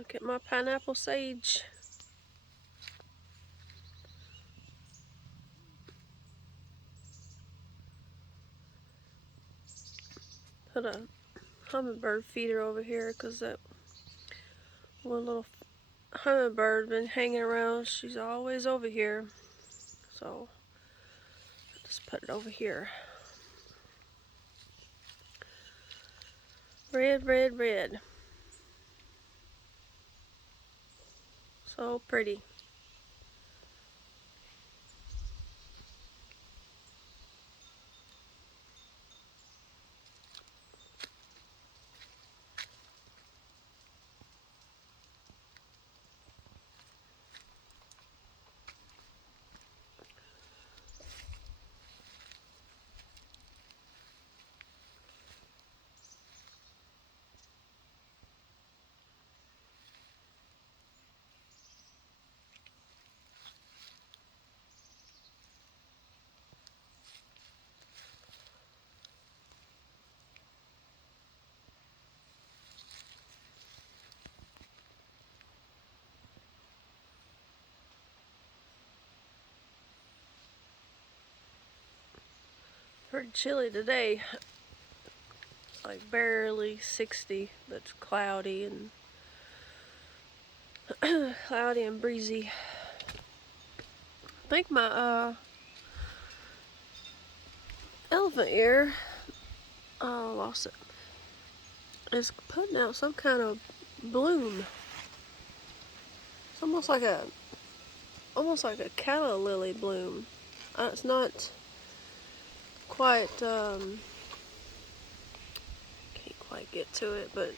Look at my pineapple sage. Put a hummingbird feeder over here because that one little hummingbird been hanging around. She's always over here. So just put it over here. Red, red, red. So pretty. Pretty chilly today. It's like barely 60, but it's cloudy and cloudy and breezy. I think my elephant ear, oh, lost it, is putting out some kind of bloom. It's almost like a calla lily bloom. It's not quite, can't quite get to it, but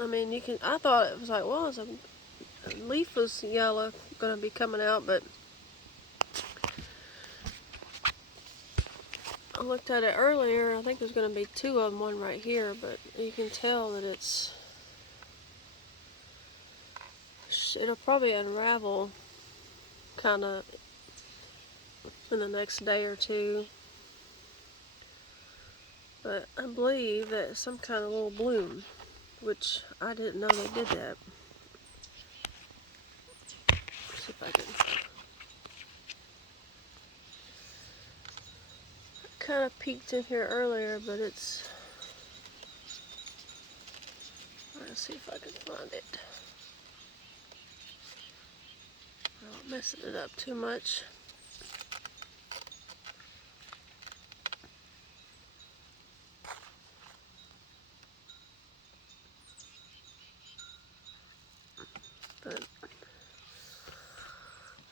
I mean, I thought it was like, well, a leaf was yellow, gonna be coming out, but I looked at it earlier. I think there's gonna be two of them, one right here, but you can tell that it'll probably unravel kind of in the next day or two. But I believe that it's some kind of little bloom, which I didn't know they did that. Let's see if I can kind of peeked in here earlier, but let's see if I can find it. Not messing it up too much. But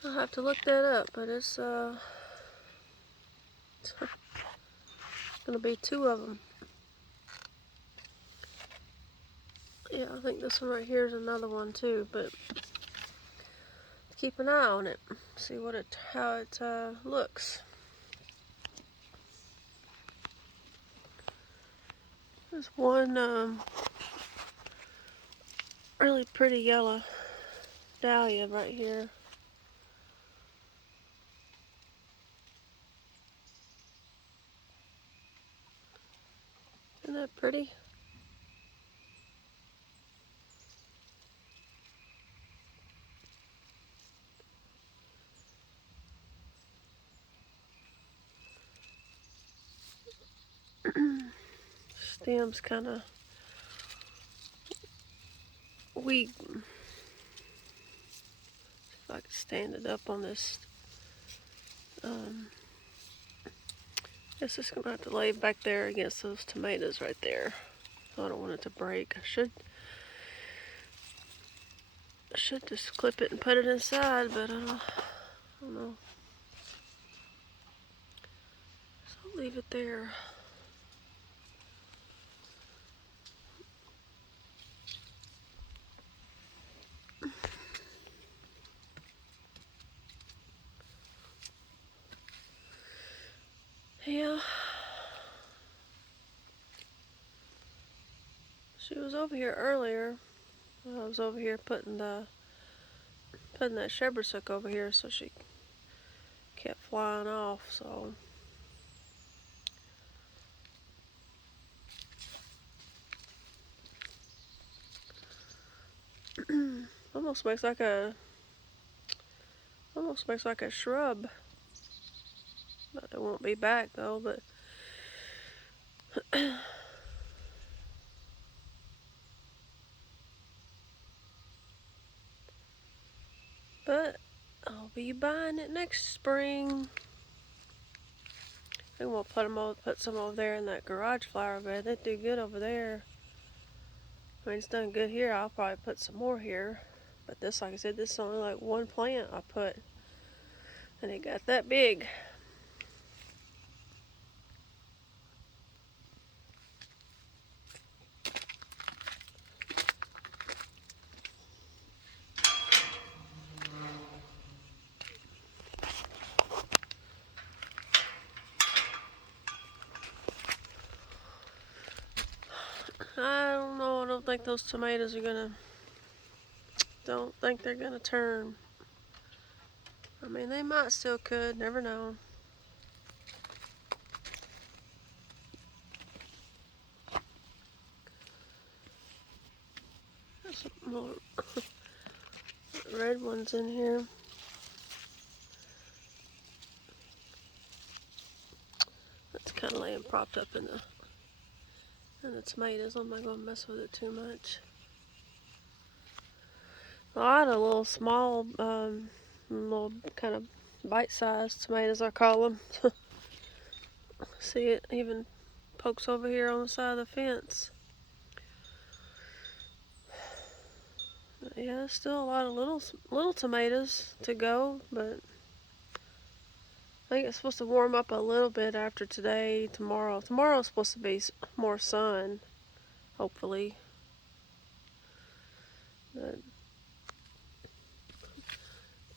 I'll have to look that up, but it's gonna be two of them. Yeah, I think this one right here is another one too, but keep an eye on it, see how it looks. There's one really pretty yellow dahlia right here. Isn't that pretty? Stem's kind of weak. If I could stand it up on this, guess it's gonna have to lay back there against those tomatoes right there. I don't want it to break. I should just clip it and put it inside, but I don't know. So I'll leave it there. Yeah. She was over here earlier. I was over here putting that shepherd's hook over here, so she kept flying off. So Almost makes like a shrub. But it won't be back though, but I'll be buying it next spring. I think we'll put some over there in that garage flower bed. They do good over there. I mean, it's done good here. I'll probably put some more here. But this, like I said, this is only like one plant I put. And it got that big. I don't know. I don't think those tomatoes are gonna. Don't think they're gonna turn. I mean, they might still could. Never know. There's some more red ones in here. That's kind of laying propped up in the tomatoes. I'm not gonna mess with it too much. A lot of little small, little kind of bite-sized tomatoes, I call them. See, it even pokes over here on the side of the fence. Yeah, there's still a lot of little tomatoes to go, but I think it's supposed to warm up a little bit after today, tomorrow. Tomorrow's supposed to be more sun, hopefully. But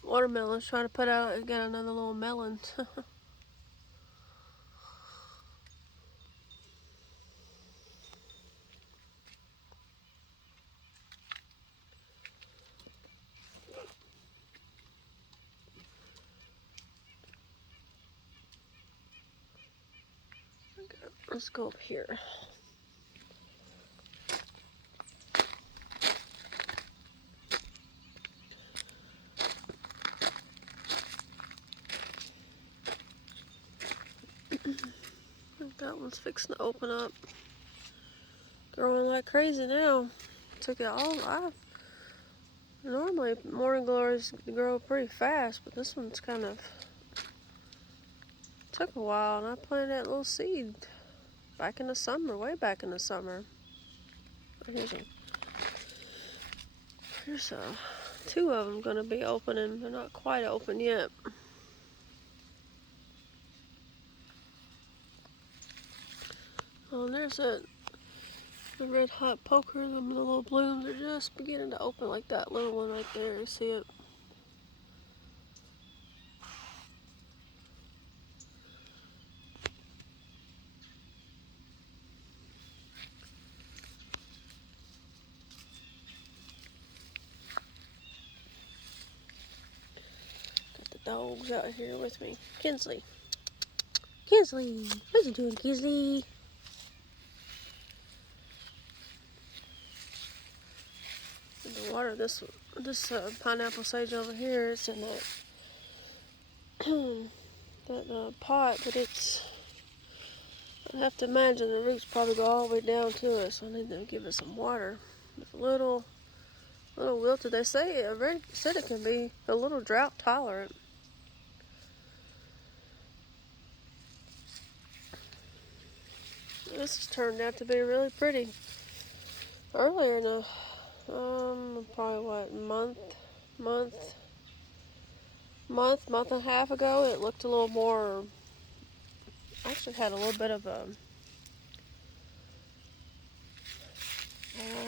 watermelon's trying to put out, got another little melon. Okay, let's go up here. That one's fixing to open up. Growing like crazy now. Took it all off. Normally morning glories grow pretty fast, but this one's kind of took a while, and I planted that little seed back in the summer, way back in the summer. Here's two of them gonna be opening. They're not quite open yet. Oh, and there's the red hot poker. The little blooms are just beginning to open, like that little one right there. You see it? Got the dogs out here with me. Kinsley. Kinsley! What you doing, Kinsley? The water this pineapple sage over here is in that pot, but I have to imagine the roots probably go all the way down to it, so I need to give it some water. It's a little wilted. They say said it can be a little drought tolerant. This has turned out to be really pretty. Earlier in the probably what month and a half ago, it looked a little more. Actually, had a little bit of a.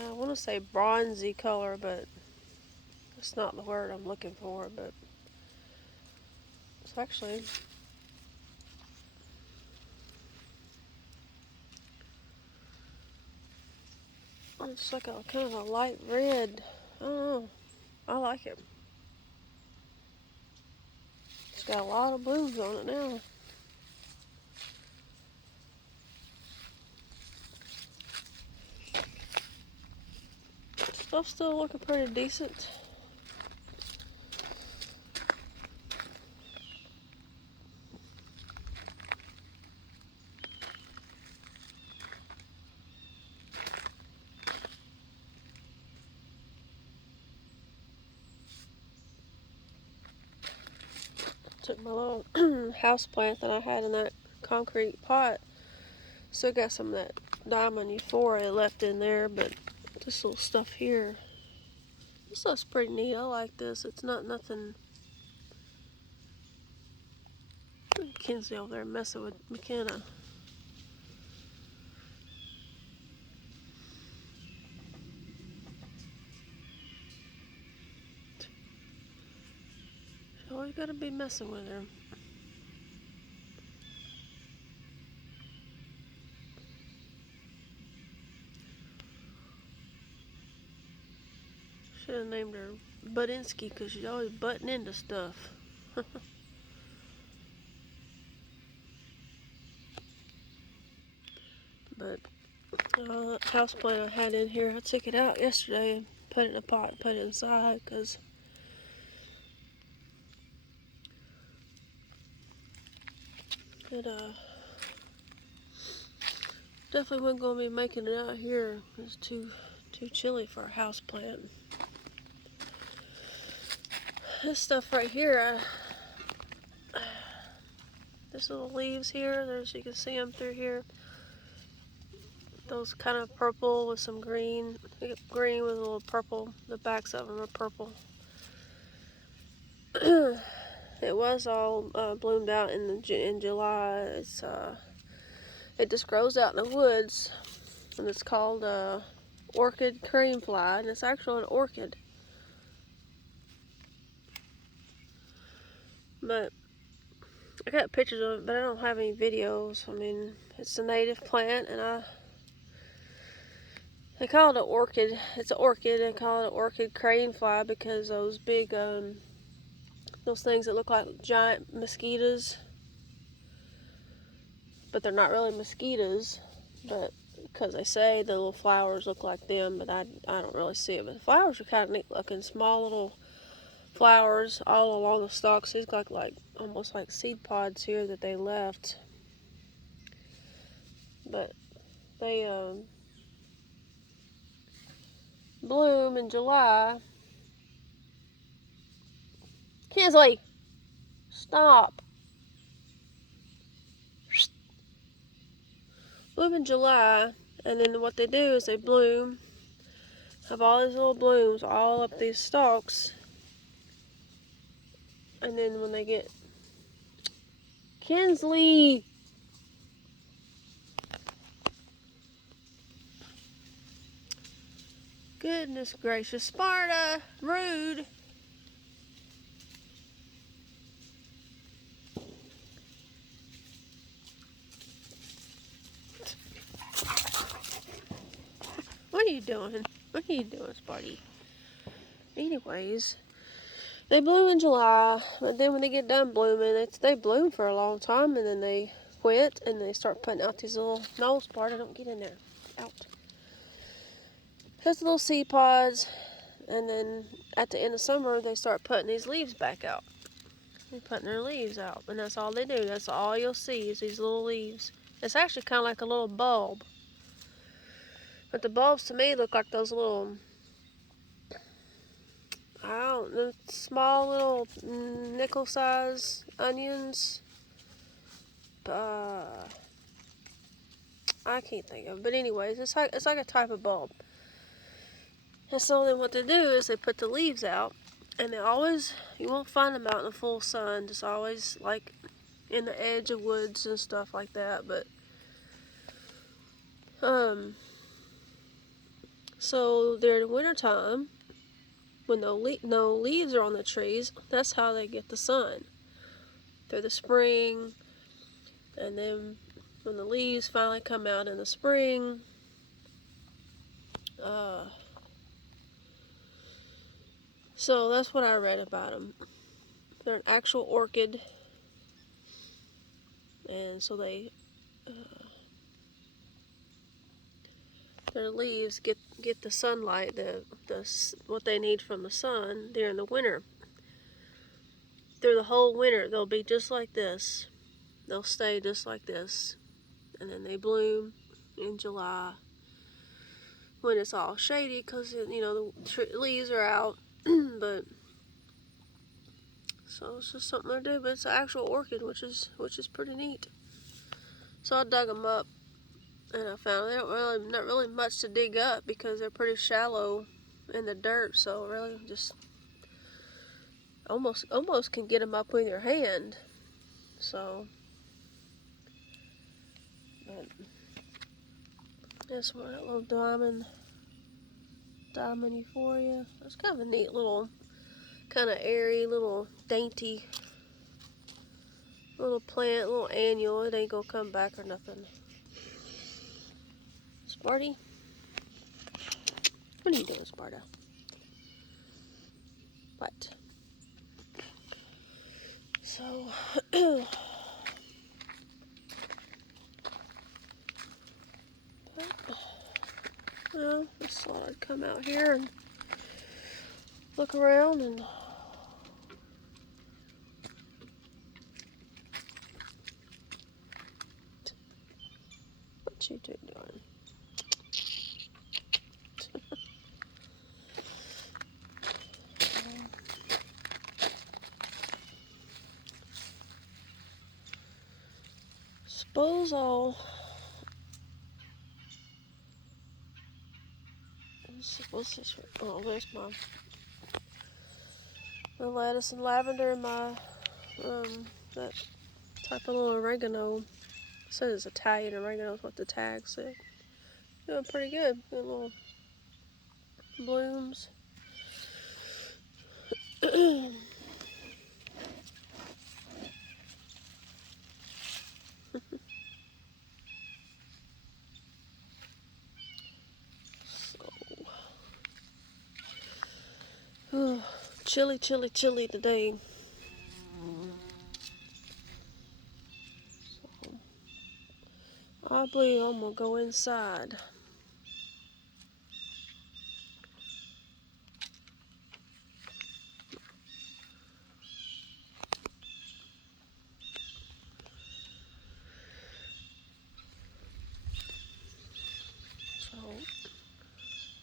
I want to say bronzy color, but it's not the word I'm looking for. But it's actually. It's like a kind of a light red. I don't know. I like it. It's got a lot of blooms on it now. Stuff's still looking pretty decent. My little house plant that I had in that concrete pot. Still got some of that diamond euphoria left in there, but this little stuff here, this looks pretty neat. I like this. It's not nothing. Kenzie over there messing with McKenna. You always gotta be messing with her. Should have named her Buttinsky because she's always butting into stuff. But house plant I had in here, I took it out yesterday and put it in a pot and put it inside because it definitely wasn't going to be making it out here. It's too chilly for a house plant. This stuff right here, this little leaves here, there's, you can see them through here. Those kind of purple with some green, green with a little purple. The backs of them are purple. It was all bloomed out in July. It just grows out in the woods, and it's called orchid creamfly, and it's actually an orchid. But I got pictures of it, but I don't have any videos. I mean, it's a native plant, and they call it an orchid. It's an orchid. They call it an orchid creamfly because those big, those things that look like giant mosquitoes, but they're not really mosquitoes, but because they say the little flowers look like them, but I don't really see it. But the flowers are kind of neat looking, small little flowers all along the stalks. These look like almost like seed pods here that they left, but they bloom in July. Kinsley, stop. Bloom in July, and then what they do is they bloom, have all these little blooms all up these stalks, and then when they get Kinsley, goodness gracious, Sparta, rude. What are you doing? What are you doing, Sparty? Anyways, they bloom in July, but then when they get done blooming, they bloom for a long time, and then they quit, and they start putting out these little, no, Sparta, don't get in there, out. Just little seed pods, and then at the end of summer, they start putting these leaves back out. They're putting their leaves out, and that's all they do. That's all you'll see is these little leaves. It's actually kind of like a little bulb. But the bulbs to me look like those little, I don't know, small little nickel-sized onions. I can't think of it. But anyways, it's like a type of bulb. And so then what they do is they put the leaves out, and they always, you won't find them out in the full sun, just always like in the edge of woods and stuff like that. But so during the winter time, when no leaves are on the trees, that's how they get the sun. Through the spring, and then when the leaves finally come out in the spring, so that's what I read about them. They're an actual orchid, and so they their leaves get the sunlight, the what they need from the sun during the winter. Through the whole winter, they'll be just like this. They'll stay just like this, and then they bloom in July when it's all shady because the leaves are out. But So it's just something I do, but it's an actual orchid, which is pretty neat. So I dug them up, and I found not really much to dig up because they're pretty shallow in the dirt. So really, just almost can get them up with your hand. So, but this one, that little diamond euphorbia. It's kind of a neat little, kind of airy, little dainty little plant, little annual. It ain't gonna come back or nothing. Sparty? What are you doing, Sparta? What? So, well, just thought I'd come out here and look around and what you two doing? Suppose what's this? Oh, there's my lettuce and lavender and my that type of little oregano. It says it's Italian oregano is what the tag said. Doing pretty good. Good little blooms. So, chilly today. So, I believe I'm gonna go inside. So,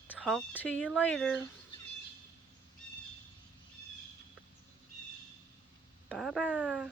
talk to you later. Bye bye.